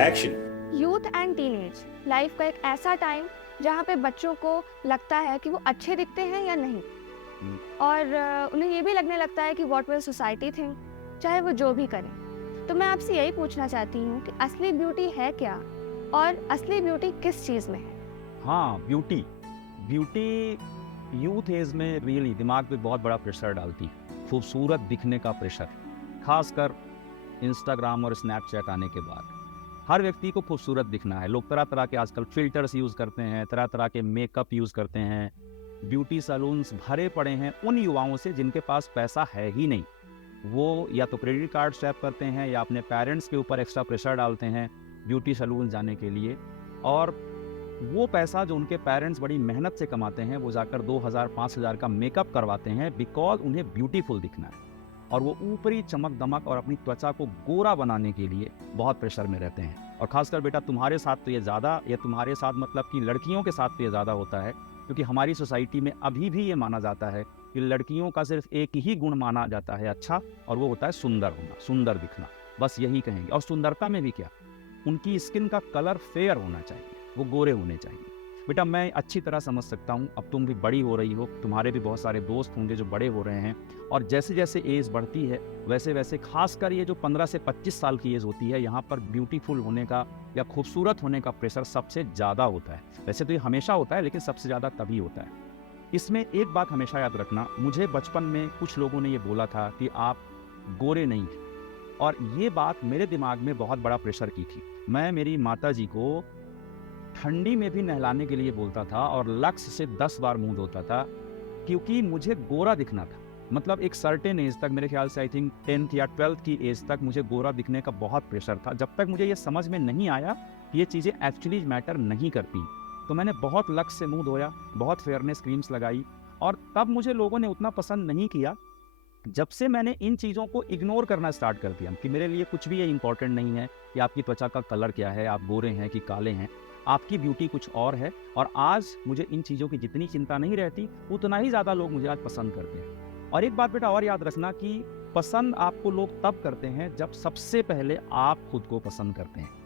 Action. Youth and teenage life का एक ऐसा टाइम जहाँ पे बच्चों को लगता है कि वो अच्छे दिखते हैं या नहीं, और उन्हें ये भी लगने लगता है कि व्हाट विल सोसाइटी थिंक, चाहे वो जो भी करें। तो मैं आपसे यही पूछना चाहती हूँ कि असली ब्यूटी है क्या, और असली ब्यूटी किस चीज़ में है? हाँ, ब्यूटी ब्यूटी यूथ एज में रियली दिमाग पे बहुत बड़ा प्रेशर डालती है, खूबसूरत दिखने का प्रेशर। खासकर इंस्टाग्राम और स्नैपचैट आने के बाद हर व्यक्ति को खूबसूरत दिखना है। लोग तरह तरह के आजकल फिल्टर्स यूज़ करते हैं, तरह तरह के मेकअप यूज़ करते हैं। ब्यूटी सैलून्स भरे पड़े हैं उन युवाओं से जिनके पास पैसा है ही नहीं। वो या तो क्रेडिट कार्ड स्वैप करते हैं या अपने पेरेंट्स के ऊपर एक्स्ट्रा प्रेशर डालते हैं ब्यूटी सैलून जाने के लिए। और वो पैसा जो उनके पेरेंट्स बड़ी मेहनत से कमाते हैं वो जाकर 2000-5000 का मेकअप करवाते हैं बिकॉज उन्हें ब्यूटीफुल दिखना है। और वो ऊपरी चमक दमक और अपनी त्वचा को गोरा बनाने के लिए बहुत प्रेशर में रहते हैं। और खासकर बेटा तुम्हारे साथ तो ये ज़्यादा, या तुम्हारे साथ मतलब कि लड़कियों के साथ तो ये ज़्यादा होता है, क्योंकि हमारी सोसाइटी में अभी भी ये माना जाता है कि लड़कियों का सिर्फ एक ही गुण माना जाता है अच्छा, और वो होता है सुंदर होना, सुंदर दिखना। बस यही कहेंगे। और सुंदरता में भी क्या, उनकी स्किन का कलर फेयर होना चाहिए, वो गोरे होने चाहिए। बेटा मैं अच्छी तरह समझ सकता हूँ, अब तुम भी बड़ी हो रही हो, तुम्हारे भी बहुत सारे दोस्त होंगे जो बड़े हो रहे हैं, और जैसे जैसे एज बढ़ती है वैसे वैसे खासकर ये जो 15 से 25 साल की एज होती है, यहाँ पर ब्यूटीफुल होने का या खूबसूरत होने का प्रेशर सबसे ज़्यादा होता है। वैसे तो ये हमेशा होता है, लेकिन सबसे ज़्यादा तभी होता है। इसमें एक बात हमेशा याद रखना, मुझे बचपन में कुछ लोगों ने ये बोला था कि आप गोरे नहीं हैं, और ये बात मेरे दिमाग में बहुत बड़ा प्रेशर की थी। मैं मेरी माता जी को ठंडी में भी नहलाने के लिए बोलता था और लक्स से 10 बार मुंह धोता था, क्योंकि मुझे गोरा दिखना था। मतलब एक सर्टेन एज तक, मेरे ख्याल से आई थिंक 10th या 12th की एज तक मुझे गोरा दिखने का बहुत प्रेशर था, जब तक मुझे ये समझ में नहीं आया कि ये चीज़ें एक्चुअली मैटर नहीं करती। तो मैंने बहुत लक्स से मुंह धोया, बहुत फेयरनेस क्रीम्स लगाई, और तब मुझे लोगों ने उतना पसंद नहीं किया। जब से मैंने इन चीज़ों को इग्नोर करना स्टार्ट कर दिया कि मेरे लिए कुछ भी ये इंपॉर्टेंट नहीं है कि आपकी त्वचा का कलर क्या है, आप गोरे हैं कि काले हैं, आपकी ब्यूटी कुछ और है। और आज मुझे इन चीज़ों की जितनी चिंता नहीं रहती, उतना ही ज़्यादा लोग मुझे आज पसंद करते हैं। और एक बात बेटा और याद रखना कि पसंद आपको लोग तब करते हैं जब सबसे पहले आप खुद को पसंद करते हैं।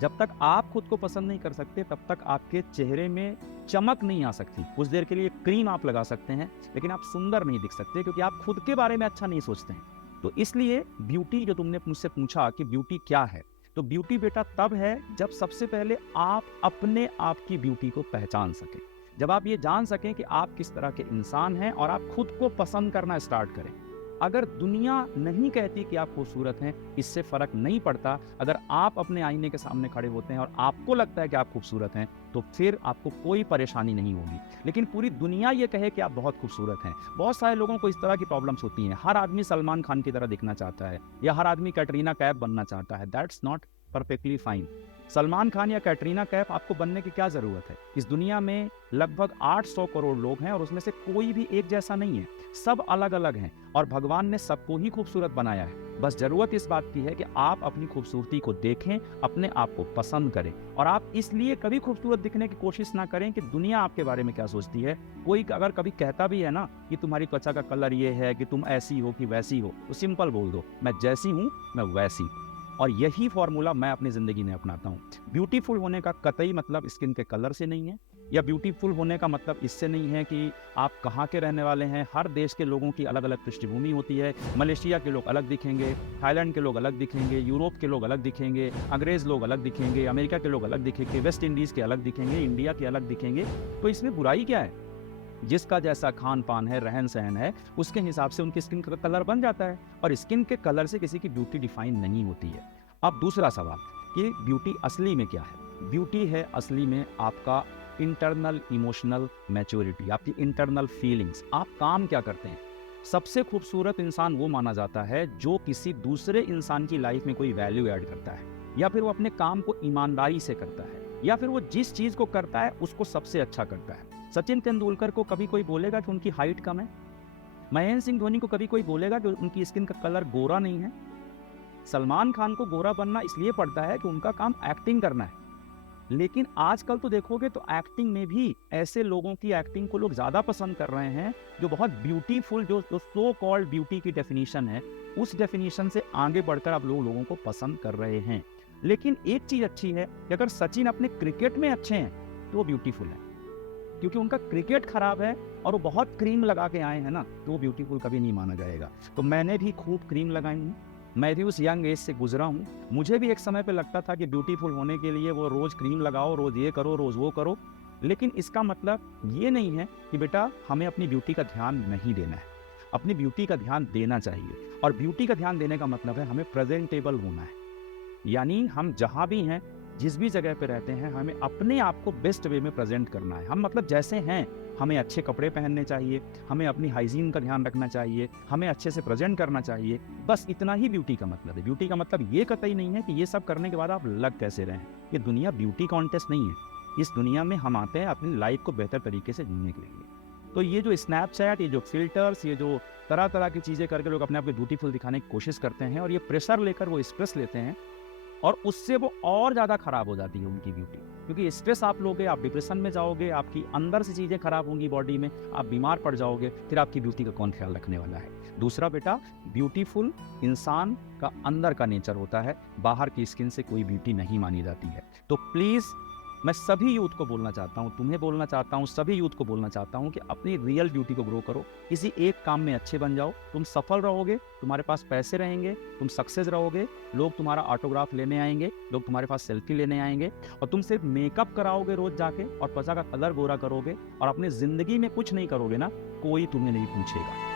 जब तक आप खुद को पसंद नहीं कर सकते तब तक आपके चेहरे में चमक नहीं आ सकती। कुछ देर के लिए क्रीम आप लगा सकते हैं, लेकिन आप सुंदर नहीं दिख सकते, क्योंकि आप खुद के बारे में अच्छा नहीं सोचते हैं। तो इसलिए ब्यूटी, जो तुमने मुझसे पूछा कि ब्यूटी क्या है, तो ब्यूटी बेटा तब है जब सबसे पहले आप अपने आप की ब्यूटी को पहचान सकें। जब आप ये जान सकें कि आप किस तरह के इंसान हैं और आप खुद को पसंद करना स्टार्ट करें। अगर दुनिया नहीं कहती कि आप खूबसूरत हैं, इससे फ़र्क नहीं पड़ता। अगर आप अपने आईने के सामने खड़े होते हैं और आपको लगता है कि आप खूबसूरत हैं, तो फिर आपको कोई परेशानी नहीं होगी। लेकिन पूरी दुनिया ये कहे कि आप बहुत खूबसूरत हैं, बहुत सारे लोगों को इस तरह की प्रॉब्लम्स होती हैं। हर आदमी सलमान खान की तरह दिखना चाहता है, या हर आदमी कैटरीना कैफ बनना चाहता है। That's not perfectly fine. Salman Khan या कैटरीना कैफ आपको बनने की क्या ज़रूरत है? इस दुनिया में लगभग 800 करोड़ लोग हैं, और उसमें से कोई भी एक जैसा नहीं है, सब अलग अलग हैं, और भगवान ने सबको ही खूबसूरत बनाया है। बस ज़रूरत इस बात की है कि आप अपनी खूबसूरती को देखें, अपने आप को पसंद करें, और आप इसलिए कभी खूबसूरत दिखने की कोशिश ना करें कि दुनिया आपके बारे में क्या सोचती है। कोई अगर कभी कहता भी है ना कि तुम्हारी त्वचा का कलर ये है, कि तुम ऐसी हो कि वैसी हो, तो सिंपल बोल दो, मैं जैसी हूँ मैं वैसी। और यही फॉर्मूला मैं अपनी ज़िंदगी में अपनाता हूँ। ब्यूटीफुल होने का कतई मतलब स्किन के कलर से नहीं है, या ब्यूटीफुल होने का मतलब इससे नहीं है कि आप कहाँ के रहने वाले हैं। हर देश के लोगों की अलग अलग पृष्ठभूमि होती है। मलेशिया के लोग अलग दिखेंगे, थाईलैंड के लोग अलग दिखेंगे, यूरोप के लोग अलग दिखेंगे, अंग्रेज़ लोग अलग दिखेंगे, अमेरिका के लोग अलग दिखेंगे, वेस्ट इंडीज़ के अलग दिखेंगे, इंडिया के अलग दिखेंगे। तो इसमें बुराई क्या है? जिसका जैसा खान पान है, रहन सहन है, उसके हिसाब से उनकी स्किन का कलर बन जाता है, और स्किन के कलर से किसी की ब्यूटी डिफाइन नहीं होती है। अब दूसरा सवाल कि ब्यूटी असली में क्या है? ब्यूटी है असली में आपका इंटरनल इमोशनल मैच्योरिटी, आपकी इंटरनल फीलिंग्स, आप काम क्या करते हैं। सबसे खूबसूरत इंसान वो माना जाता है जो किसी दूसरे इंसान की लाइफ में कोई वैल्यू ऐड करता है, या फिर वो अपने काम को ईमानदारी से करता है, या फिर वो जिस चीज़ को करता है उसको सबसे अच्छा करता है। सचिन तेंदुलकर को कभी कोई बोलेगा कि उनकी हाइट कम है? महेंद्र सिंह धोनी को कभी कोई बोलेगा कि उनकी स्किन का कलर गोरा नहीं है? सलमान खान को गोरा बनना इसलिए पड़ता है कि उनका काम एक्टिंग करना है। लेकिन आजकल तो देखोगे तो एक्टिंग में भी ऐसे लोगों की एक्टिंग को लोग ज़्यादा पसंद कर रहे हैं जो बहुत ब्यूटीफुल, जो सो कॉल्ड ब्यूटी की डेफिनेशन है, उस डेफिनेशन से आगे बढ़कर अब लोगों को पसंद कर रहे हैं। लेकिन एक चीज अच्छी है कि अगर सचिन अपने क्रिकेट में अच्छे हैं तो वो ब्यूटीफुल है, क्योंकि उनका क्रिकेट खराब है और वो बहुत क्रीम लगा के आए हैं ना, तो वो ब्यूटीफुल कभी नहीं माना जाएगा। तो मैंने भी खूब क्रीम लगाई हूँ, मैं भी उस यंग एज से गुजरा हूँ। मुझे भी एक समय पे लगता था कि ब्यूटीफुल होने के लिए वो रोज क्रीम लगाओ, रोज ये करो, रोज वो करो, लेकिन इसका मतलब ये नहीं है कि बेटा हमें अपनी ब्यूटी का ध्यान नहीं देना है। अपनी ब्यूटी का ध्यान देना चाहिए, और ब्यूटी का ध्यान देने का मतलब है हमें प्रेजेंटेबल होना है। यानी हम जहाँ भी हैं, जिस भी जगह पे रहते हैं, हमें अपने आप को बेस्ट वे में प्रेजेंट करना है। हम मतलब जैसे हैं, हमें अच्छे कपड़े पहनने चाहिए, हमें अपनी हाइजीन का ध्यान रखना चाहिए, हमें अच्छे से प्रेजेंट करना चाहिए। बस इतना ही ब्यूटी का मतलब है। ब्यूटी का मतलब ये कतई नहीं है कि ये सब करने के बाद आप लग कैसे रहें। ये दुनिया ब्यूटी कॉन्टेस्ट नहीं है। इस दुनिया में हम आते हैं अपनी लाइफ को बेहतर तरीके से जीने के लिए। तो ये जो स्नैपचैट, ये जो फिल्टर्स, ये जो तरह तरह की चीज़ें करके लोग अपने आप को ब्यूटीफुल दिखाने की कोशिश करते हैं, और ये प्रेशर लेकर वो स्ट्रेस लेते हैं, और उससे वो और ज़्यादा खराब हो जाती है उनकी ब्यूटी। क्योंकि स्ट्रेस आप लोगे, आप डिप्रेशन में जाओगे, आपकी अंदर से चीज़ें खराब होंगी बॉडी में, आप बीमार पड़ जाओगे, फिर आपकी ब्यूटी का कौन ख्याल रखने वाला है। दूसरा बेटा, ब्यूटीफुल इंसान का अंदर का नेचर होता है, बाहर की स्किन से कोई ब्यूटी नहीं मानी जाती है। तो प्लीज़ मैं सभी यूथ को बोलना चाहता हूँ, तुम्हें बोलना चाहता हूँ, सभी यूथ को बोलना चाहता हूँ कि अपनी रियल ब्यूटी को ग्रो करो। किसी एक काम में अच्छे बन जाओ, तुम सफल रहोगे, तुम्हारे पास पैसे रहेंगे, तुम सक्सेस रहोगे, लोग तुम्हारा ऑटोग्राफ लेने आएंगे, लोग तुम्हारे पास सेल्फी लेने आएंगे, और तुम सिर्फ मेकअप कराओगे रोज जाके, और त्वचा का कलर गोरा करोगे, और अपनी जिंदगी में कुछ नहीं करोगे ना, कोई तुम्हें नहीं पूछेगा।